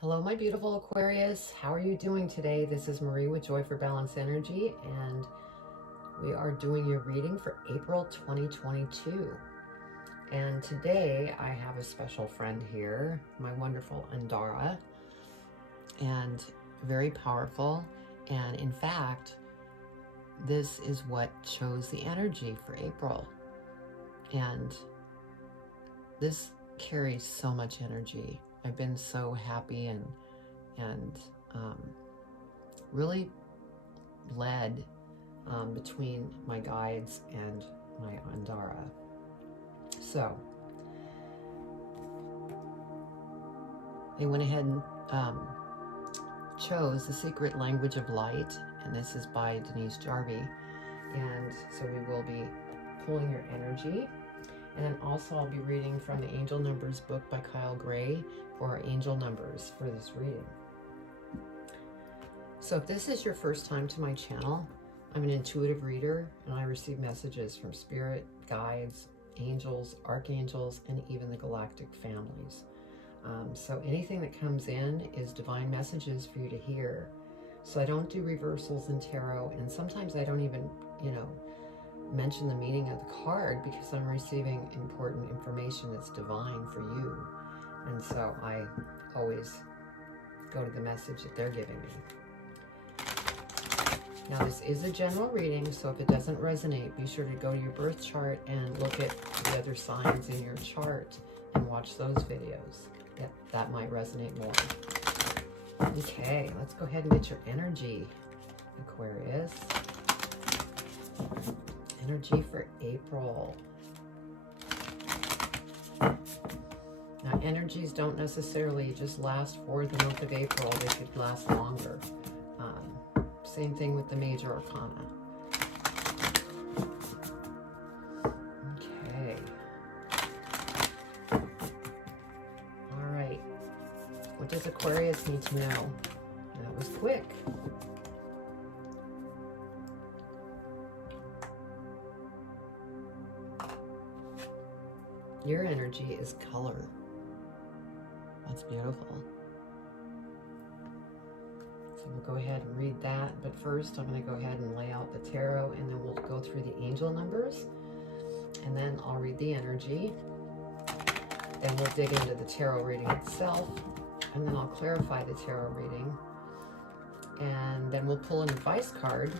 Hello, my beautiful Aquarius. How are you doing today? This is Marie with Joy for Balance Energy, and we are doing your reading for April 2022. And today I have a special friend here, my wonderful Andara, and very powerful. And in fact, this is what chose the energy for April. And this carries so much energy. I've been so happy and really led between my guides and my Andara. So they went ahead and chose The Secret Language of Light, and this is by Denise Jarvie. And so we will be pulling your energy. And then also I'll be reading from the Angel Numbers book by Kyle Gray for our angel numbers for this reading. So if this is your first time to my channel, I'm an intuitive reader, and I receive messages from spirit, guides, angels, archangels, and even the galactic families. So anything that comes in is divine messages for you to hear. So I don't do reversals in tarot, and sometimes I don't even, mention the meaning of the card because I'm receiving important information that's divine for you. And so I always go to the message that they're giving me. Now this is a general reading, so if it doesn't resonate, be sure to go to your birth chart and look at the other signs in your chart and watch those videos. That might resonate more. Okay, let's go ahead and get your energy, Aquarius. Energy for April. Now, energies don't necessarily just last for the month of April. They could last longer. Same thing with the major arcana. Okay. All right. What does Aquarius need to know? That was quick. Your energy is color. That's beautiful. So we'll go ahead and read that. But first, I'm going to go ahead and lay out the tarot, and then we'll go through the angel numbers. And then I'll read the energy. Then we'll dig into the tarot reading itself. And then I'll clarify the tarot reading. And then we'll pull an advice card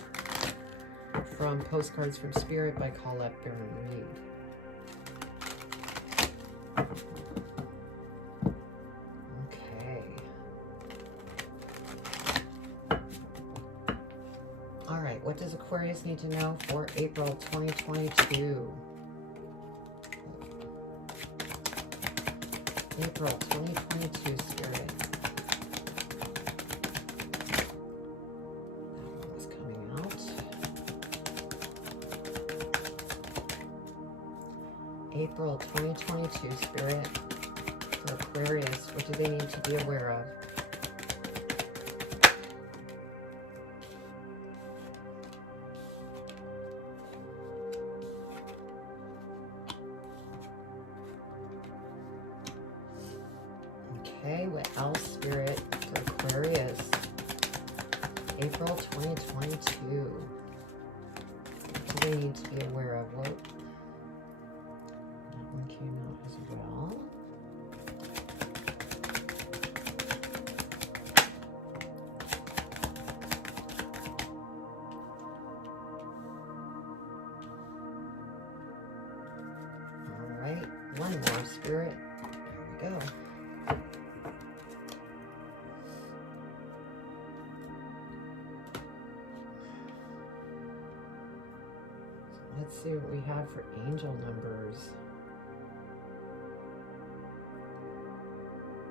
from Postcards from Spirit by Colette Baron Reed. Okay. All right, what does Aquarius need to know for April 2022? April 2022, Spirit. That one was coming out. April 2022, Spirit. For Aquarius, what do they need to be aware of? Okay, what else, Spirit, for Aquarius? April 2022. What do they need to be aware of? What? That one came out as well. All right, one more, Spirit. There we go. Let's see what we have for angel numbers.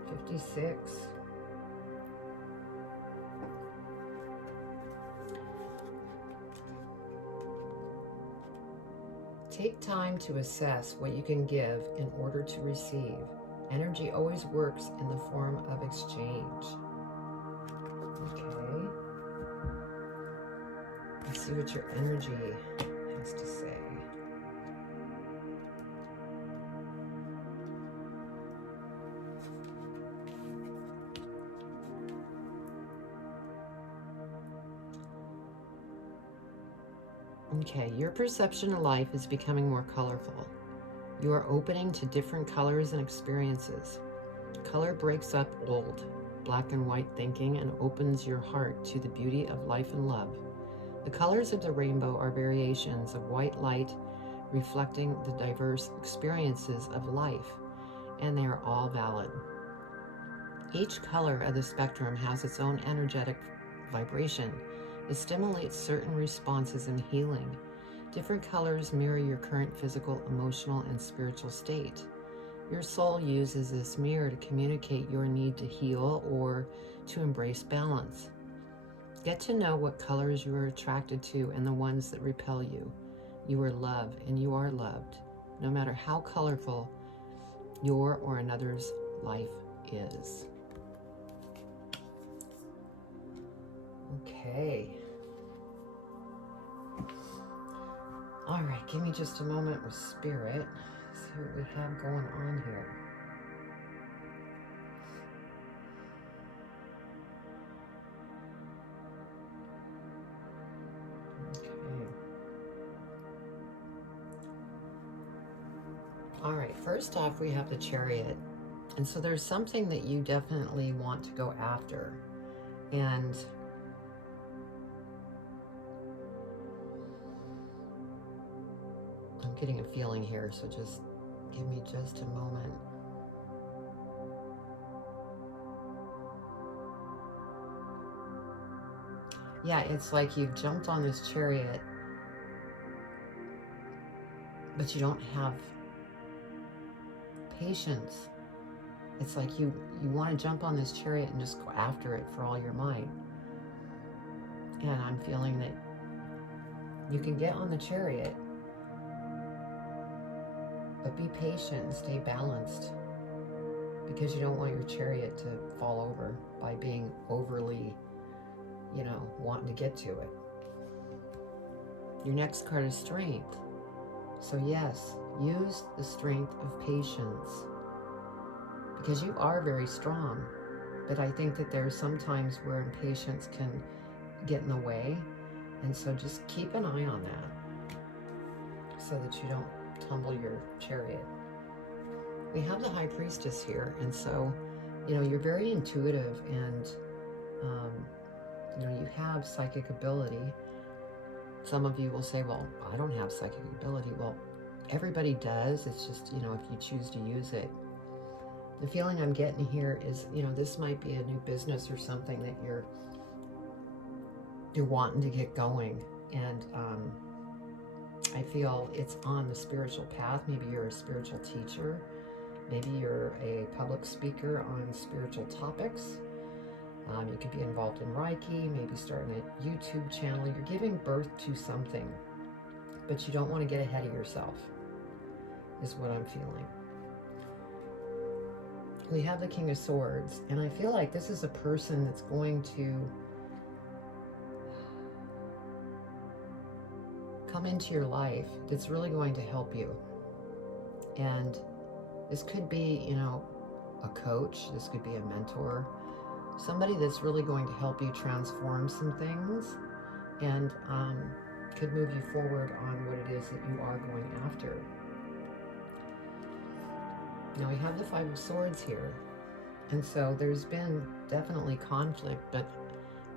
56. Take time to assess what you can give in order to receive. Energy always works in the form of exchange. Okay. Let's see what your energy has to say. Okay, your perception of life is becoming more colorful. You are opening to different colors and experiences. Color breaks up old, black and white thinking and opens your heart to the beauty of life and love. The colors of the rainbow are variations of white light reflecting the diverse experiences of life, and they are all valid. Each color of the spectrum has its own energetic vibration. It stimulates certain responses in healing. Different colors mirror your current physical, emotional, and spiritual state. Your soul uses this mirror to communicate your need to heal or to embrace balance. Get to know what colors you are attracted to and the ones that repel you. You are loved and you are loved, no matter how colorful your or another's life is. Okay. All right, give me just a moment with Spirit. See what we have going on here. Okay. All right, first off, we have the Chariot. And so there's something that you definitely want to go after. And I'm getting a feeling here, so just give me just a moment. Yeah, it's like you've jumped on this chariot, but you don't have patience. It's like you want to jump on this chariot and just go after it for all your might. And I'm feeling that you can get on the chariot, but be patient, stay balanced, because you don't want your chariot to fall over by being overly, wanting to get to it. Your next card is Strength. So yes, use the strength of patience, because you are very strong. But I think that there's some times where impatience can get in the way. And so just keep an eye on that so that you don't tumble your chariot. We have the High Priestess here, and so you're very intuitive, and you have psychic ability. Some of you will say, well, I don't have psychic ability. Well, everybody does. It's just, if you choose to use it. The feeling I'm getting here is, this might be a new business or something that you're wanting to get going. And I feel it's on the spiritual path. Maybe you're a spiritual teacher. Maybe you're a public speaker on spiritual topics. You could be involved in Reiki, maybe starting a YouTube channel. You're giving birth to something, but you don't want to get ahead of yourself, is what I'm feeling. We have the King of Swords, and I feel like this is a person that's going to come into your life that's really going to help you. And this could be, a coach. This could be a mentor. Somebody that's really going to help you transform some things and could move you forward on what it is that you are going after. Now we have the Five of Swords here. And so there's been definitely conflict, but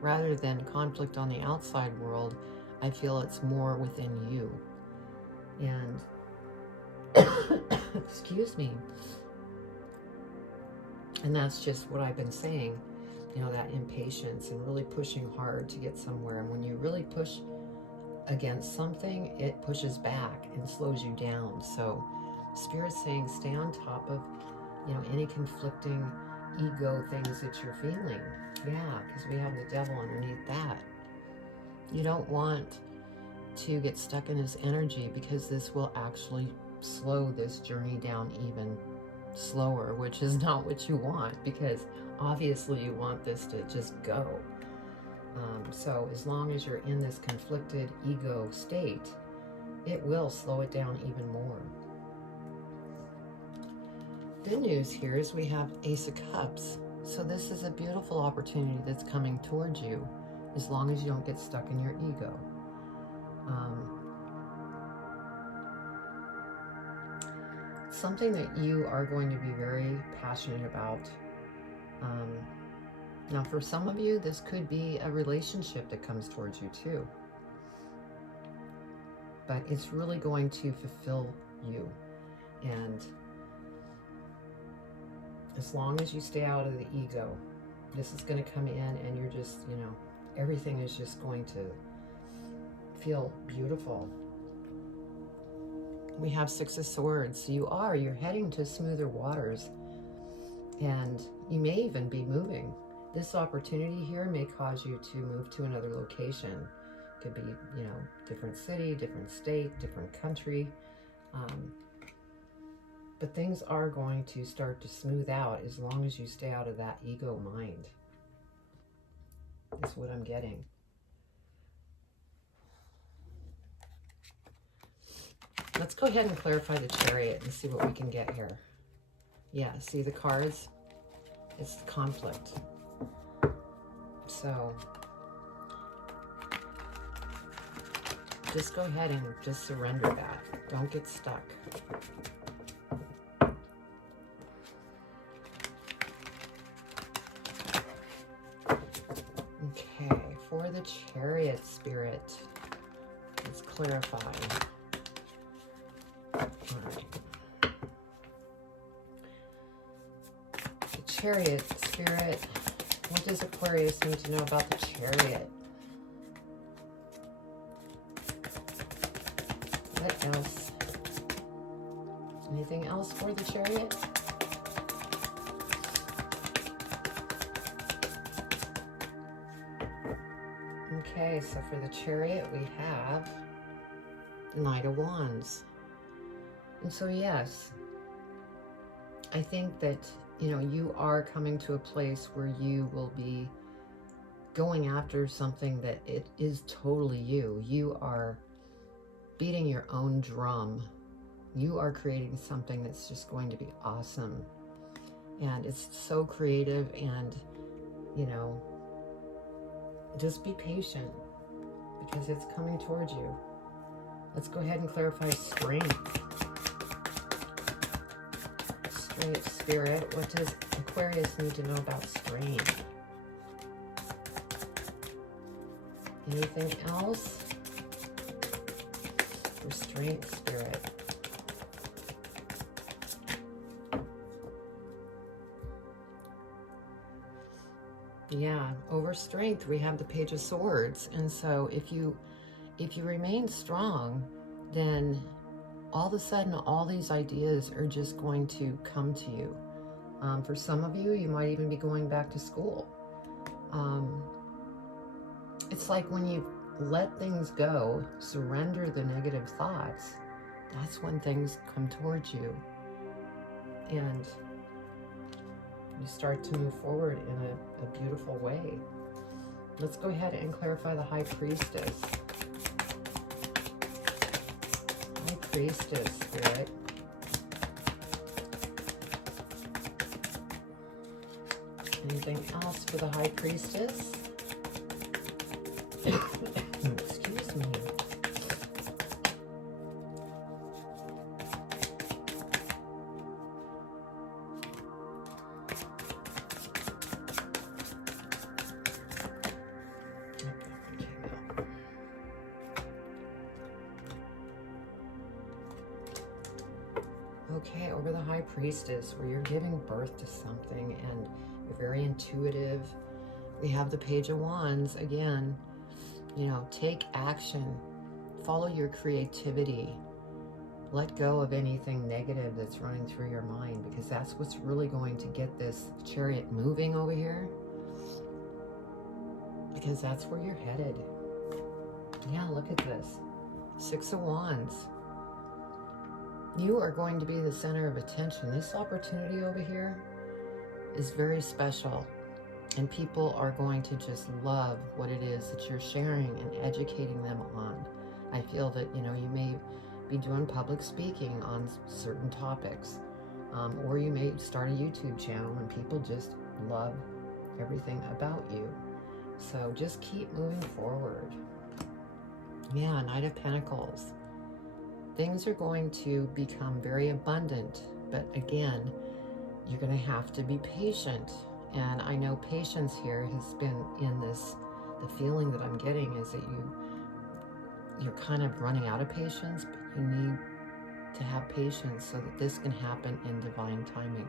rather than conflict on the outside world, I feel it's more within you. And excuse me. And that's just what I've been saying, that impatience and really pushing hard to get somewhere. And when you really push against something, it pushes back and slows you down. So Spirit's saying stay on top of, any conflicting ego things that you're feeling. Yeah, because we have the devil underneath that. You don't want to get stuck in this energy, because this will actually slow this journey down even slower, which is not what you want, because obviously you want this to just go. So as long as you're in this conflicted ego state, it will slow it down even more. Good news here is we have Ace of Cups. So this is a beautiful opportunity that's coming towards you, as long as you don't get stuck in your ego. something that you are going to be very passionate about. Now, for some of you, this could be a relationship that comes towards you too. But it's really going to fulfill you. And as long as you stay out of the ego, this is going to come in and you're just, you know, everything is just going to feel beautiful. We have Six of Swords. So you're heading to smoother waters, and you may even be moving. This opportunity here may cause you to move to another location. Could be, you know, different city, different state, different country. But things are going to start to smooth out as long as you stay out of that ego mind. That's what I'm getting. Let's go ahead and clarify the Chariot and see what we can get here. Yeah, see the cards? It's the conflict. So just go ahead and just surrender that. Don't get stuck. Okay, for the Chariot, Spirit, let's clarify. All right. The Chariot, Spirit, what does Aquarius need to know about the Chariot? What else? Anything else for the Chariot? Okay, so for the Chariot, we have the Knight of Wands. And so, yes, I think that, you know, you are coming to a place where you will be going after something that it is totally you. You are beating your own drum. You are creating something that's just going to be awesome. And it's so creative, and, you know, just be patient because it's coming towards you. Let's go ahead and clarify strength. Spirit, what does Aquarius need to know about strength? Anything else for strength, Spirit? Yeah, over strength, we have the Page of Swords. And so if you remain strong, then all of a sudden, all these ideas are just going to come to you. For some of you, you might even be going back to school. It's like when you let things go, surrender the negative thoughts, that's when things come towards you. And you start to move forward in a beautiful way. Let's go ahead and clarify the High Priestess. Priestess, Spirit. Anything else for the High Priestess? Excuse me. Okay, over the High Priestess, where you're giving birth to something and you're very intuitive. We have the Page of Wands again. You know, take action, follow your creativity, let go of anything negative that's running through your mind, because that's what's really going to get this Chariot moving over here, because that's where you're headed. Yeah, look at this. Six of Wands. You are going to be the center of attention. This opportunity over here is very special, and people are going to just love what it is that you're sharing and educating them on. I feel that, you know, you may be doing public speaking on certain topics, or you may start a YouTube channel and people just love everything about you. So just keep moving forward. Yeah, Knight of Pentacles. things are going to become very abundant, but again, you're going to have to be patient. And I know patience here has been in this, the feeling that I'm getting is that you're kind of running out of patience, but you need to have patience so that this can happen in divine timing.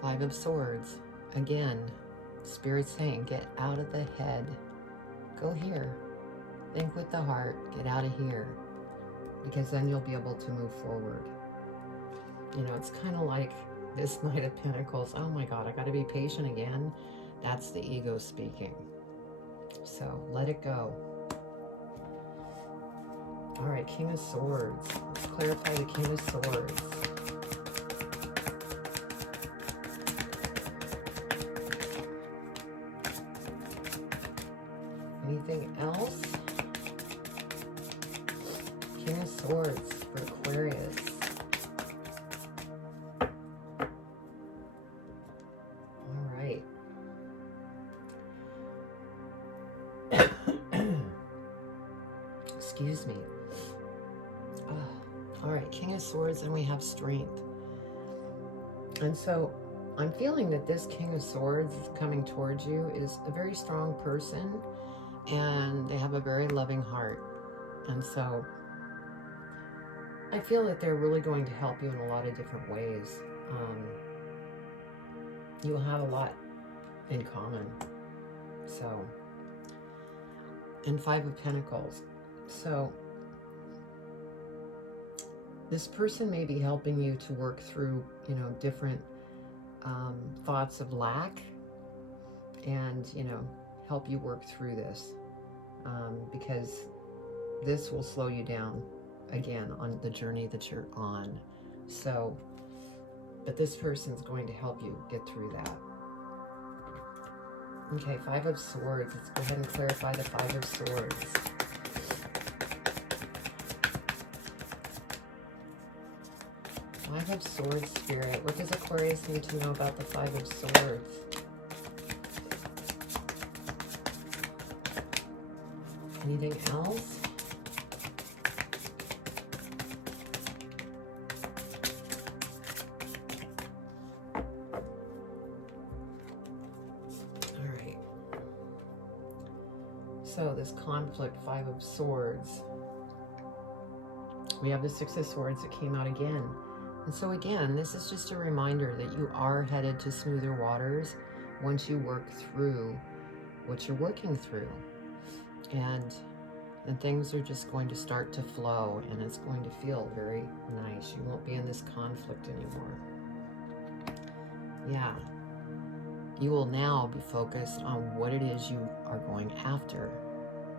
Five of Swords. Again, Spirit's saying, get out of the head. Go here. Think with the heart. Get out of here. Because then you'll be able to move forward. You know, it's kind of like this Knight of Pentacles. Oh my God, I got to be patient again. That's the ego speaking. So let it go. All right, King of Swords. Let's clarify the King of Swords. Anything else? King of Swords for Aquarius. All right. Excuse me. All right, King of Swords, and we have Strength. And so I'm feeling that this King of Swords coming towards you is a very strong person, and they have a very loving heart. And so I feel that they're really going to help you in a lot of different ways. You'll have a lot in common. So, and Five of Pentacles. So this person may be helping you to work through, you know, different thoughts of lack, and, you know, help you work through this, because this will slow you down again on the journey that you're on. So, but this person's going to help you get through that. Okay, Five of Swords. Let's go ahead and clarify the Five of Swords. Five of Swords, Spirit. What does Aquarius need to know about the Five of Swords? Anything else? All right. So this conflict, Five of Swords. We have the Six of Swords that came out again. And so again, this is just a reminder that you are headed to smoother waters once you work through what you're working through. And then things are just going to start to flow, and it's going to feel very nice. You won't be in this conflict anymore. Yeah. You will now be focused on what it is you are going after,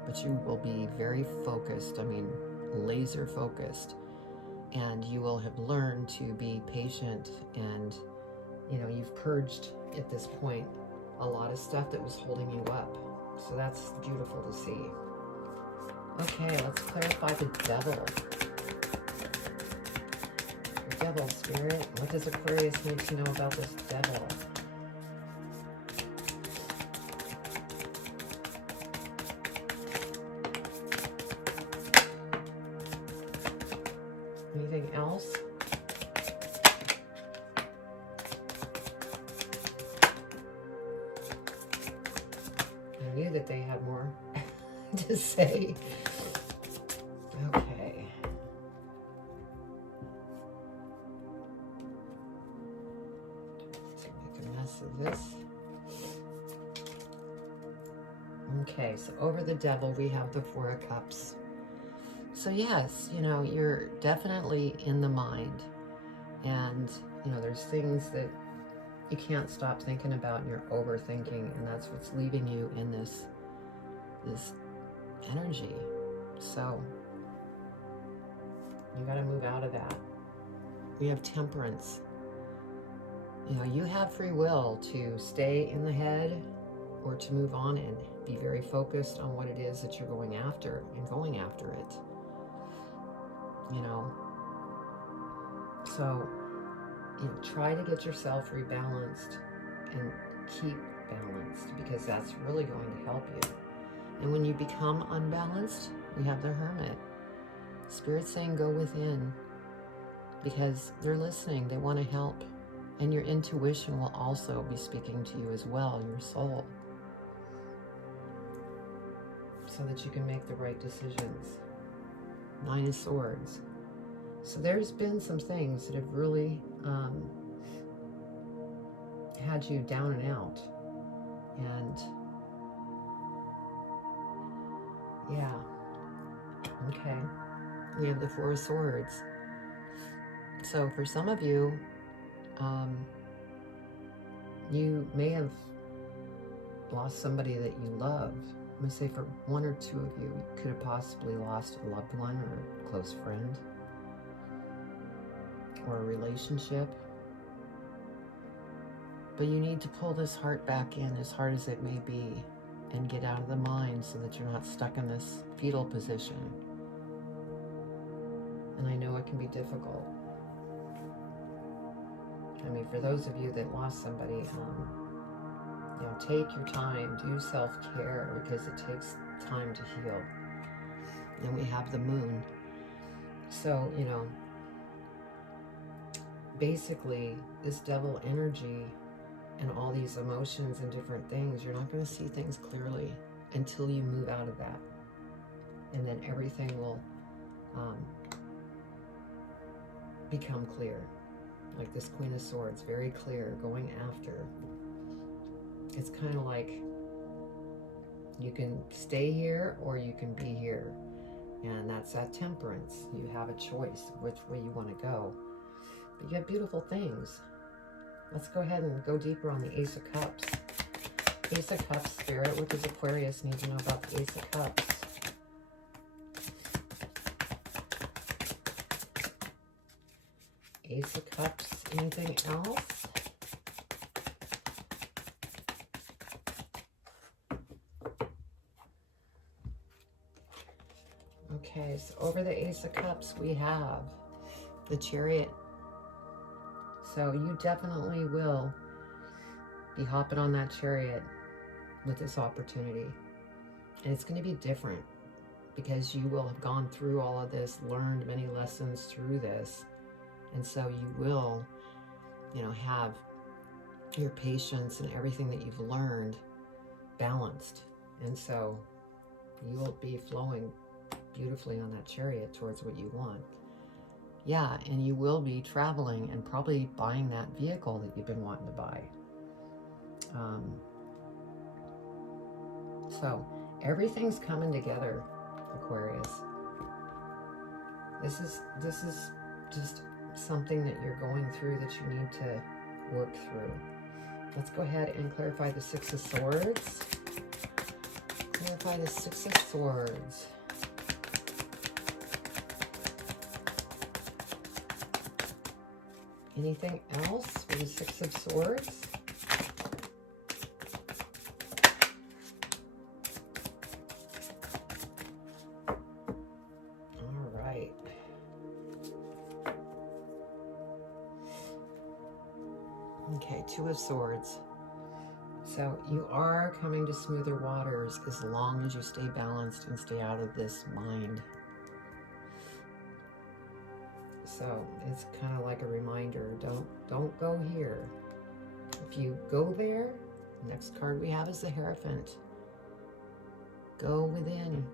but you will be very focused, I mean, laser focused. And you will have learned to be patient, and, you know, you've purged at this point a lot of stuff that was holding you up. So that's beautiful to see. Okay, let's clarify the Devil. The Devil, Spirit. What does Aquarius need to know about this Devil? Anything else? I knew that they had more to say. Okay. Let's make a mess of this. Okay, so over the Devil, we have the Four of Cups. So yes, you know, you're definitely in the mind, and, you know, there's things that you can't stop thinking about, and you're overthinking, and that's what's leaving you in this energy. So you got to move out of that. We have Temperance. You know, you have free will to stay in the head or to move on and be very focused on what it is that you're going after and going after it. You know, so, you know, try to get yourself rebalanced and keep balanced, because that's really going to help you. And when you become unbalanced, we have the Hermit. Spirit's saying go within, because they're listening, they want to help. And your intuition will also be speaking to you as well, your soul, so that you can make the right decisions. 9 of Swords. So there's been some things that have really had you down and out. And yeah, okay. We have the 4 of Swords. So for some of you, you may have lost somebody that you love. I'm going to say for 1 or 2 of you, you could have possibly lost a loved one or a close friend or a relationship. But you need to pull this heart back in, as hard as it may be, and get out of the mind so that you're not stuck in this fetal position. And I know it can be difficult. I mean, for those of you that lost somebody, you know, take your time, do self-care, because it takes time to heal. And we have the Moon. So, you know, basically this devil energy and all these emotions and different things, you're not going to see things clearly until you move out of that. And then everything will become clear. Like this Queen of Swords, very clear, going after. It's kind of like you can stay here or you can be here. And that's that Temperance. You have a choice which way you want to go. But you have beautiful things. Let's go ahead and go deeper on the Ace of Cups. Ace of Cups, Spirit. What does Aquarius need to know about the Ace of Cups? Ace of Cups. Anything else? Okay, so over the Ace of Cups, we have the Chariot. So you definitely will be hopping on that chariot with this opportunity. And it's going to be different because you will have gone through all of this, learned many lessons through this. And so you will, you know, have your patience and everything that you've learned balanced. And so you will be flowing beautifully on that chariot towards what you want. Yeah, and you will be traveling and probably buying that vehicle that you've been wanting to buy. So everything's coming together, Aquarius. This is just something that you're going through that you need to work through. Let's go ahead and clarify the 6 of Swords. Clarify the 6 of Swords. Anything else for the 6 of Swords? All right. Okay, 2 of Swords. So you are coming to smoother waters as long as you stay balanced and stay out of this mind. So it's kind of like a reminder, don't go here. If you go there, next card we have is the Hierophant. Go within.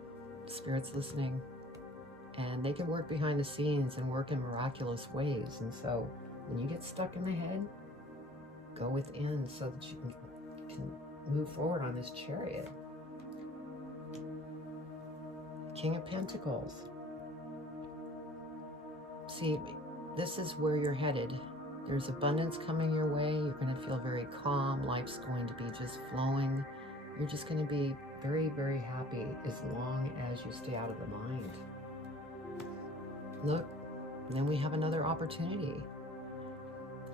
Spirit's listening. And they can work behind the scenes and work in miraculous ways. And so when you get stuck in the head, go within so that you can move forward on this chariot. King of Pentacles. See, this is where you're headed. There's abundance coming your way. You're going to feel very calm. Life's going to be just flowing. You're just going to be very, very happy as long as you stay out of the mind. Look, then we have another opportunity.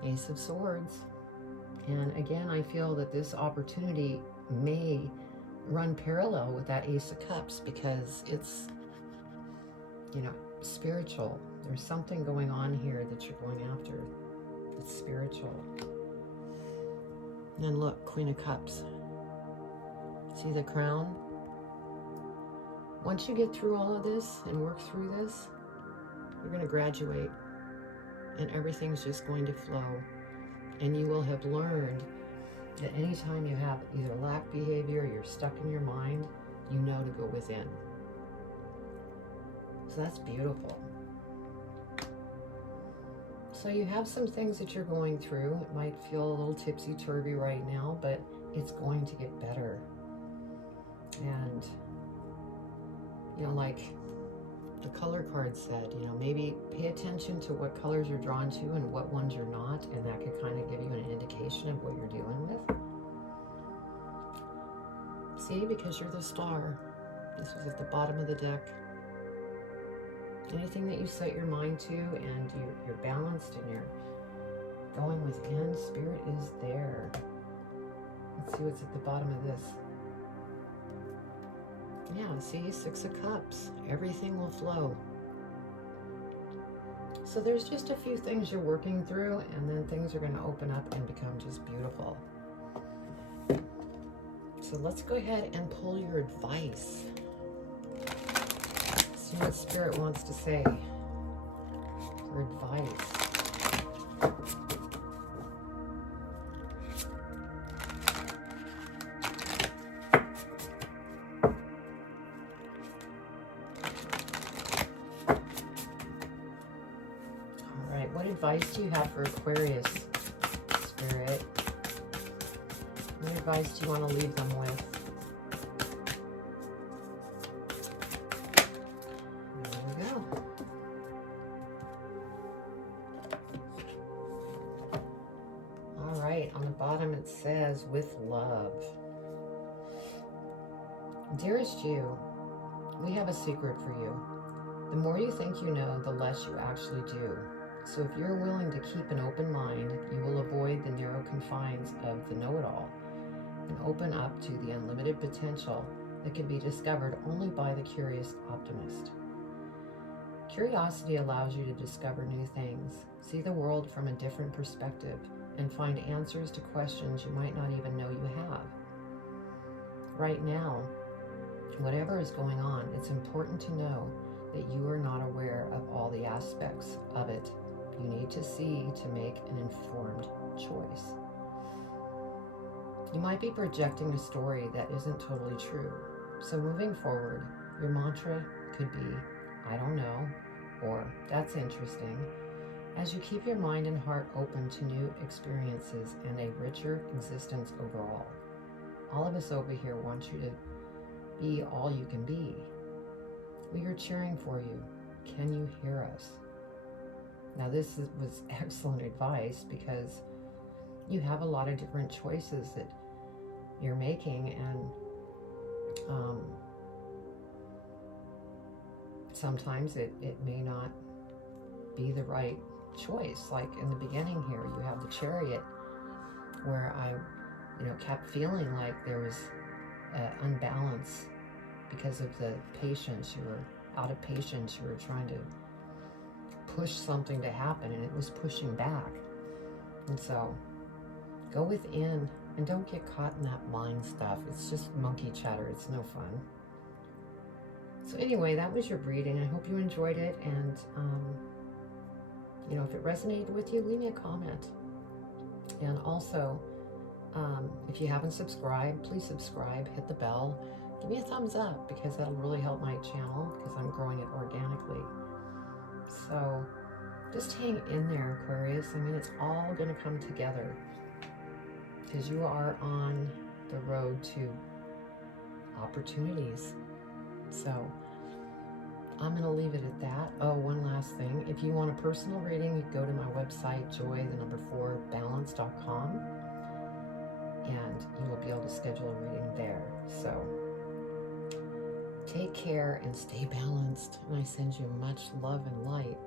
Ace of Swords. And again, I feel that this opportunity may run parallel with that Ace of Cups because it's, you know, spiritual. There's something going on here that you're going after. It's spiritual. And then look, Queen of Cups. See the crown? once you get through all of this and work through this, you're going to graduate and everything's just going to flow. And you will have learned that anytime you have either lack behavior, you're stuck in your mind, you know to go within. So that's beautiful. So you have some things that you're going through. It might feel a little tipsy-turvy right now, but it's going to get better. And, you know, like the color card said, you know, maybe pay attention to what colors you're drawn to and what ones you're not, and that could kind of give you an indication of what you're dealing with. See, because you're the star. This was at the bottom of the deck. Anything that you set your mind to and you're balanced and you're going within, Spirit is there. Let's see what's at the bottom of this. Yeah, see, 6 of Cups. Everything will flow. So there's just a few things you're working through, and then things are going to open up and become just beautiful. So let's go ahead and pull your advice. See what Spirit wants to say for advice. All right, what advice do you have for Aquarius, Spirit? What advice do you want to leave them with? On the bottom it says, with love. Dearest you, we have a secret for you. The more you think you know, the less you actually do. So if you're willing to keep an open mind, you will avoid the narrow confines of the know-it-all and open up to the unlimited potential that can be discovered only by the curious optimist. Curiosity allows you to discover new things, see the world from a different perspective, and find answers to questions you might not even know you have. Right now, whatever is going on, it's important to know that you are not aware of all the aspects of it. You need to see to make an informed choice. You might be projecting a story that isn't totally true. So moving forward, your mantra could be, I don't know, or that's interesting, as you keep your mind and heart open to new experiences and a richer existence overall. All of us over here want you to be all you can be. We are cheering for you. Can you hear us? Now this was excellent advice because you have a lot of different choices that you're making, and sometimes it may not be the right choice. Like in the beginning here, you have the Chariot, where I, kept feeling like there was unbalance because of the patience. You were out of patience. You were trying to push something to happen, and it was pushing back. And so, go within and don't get caught in that mind stuff. It's just monkey chatter. It's no fun. So anyway, that was your reading. I hope you enjoyed it, and if it resonated with you, leave me a comment. And also, if you haven't subscribed, please subscribe, hit the bell, give me a thumbs up, because that'll really help my channel, because I'm growing it organically. So just hang in there, Aquarius. I mean, it's all going to come together, because you are on the road to opportunities. So I'm going to leave it at that. Oh, one last thing. If you want a personal reading, you go to my website, joy4balance.com, and you will be able to schedule a reading there. So take care and stay balanced. And I send you much love and light.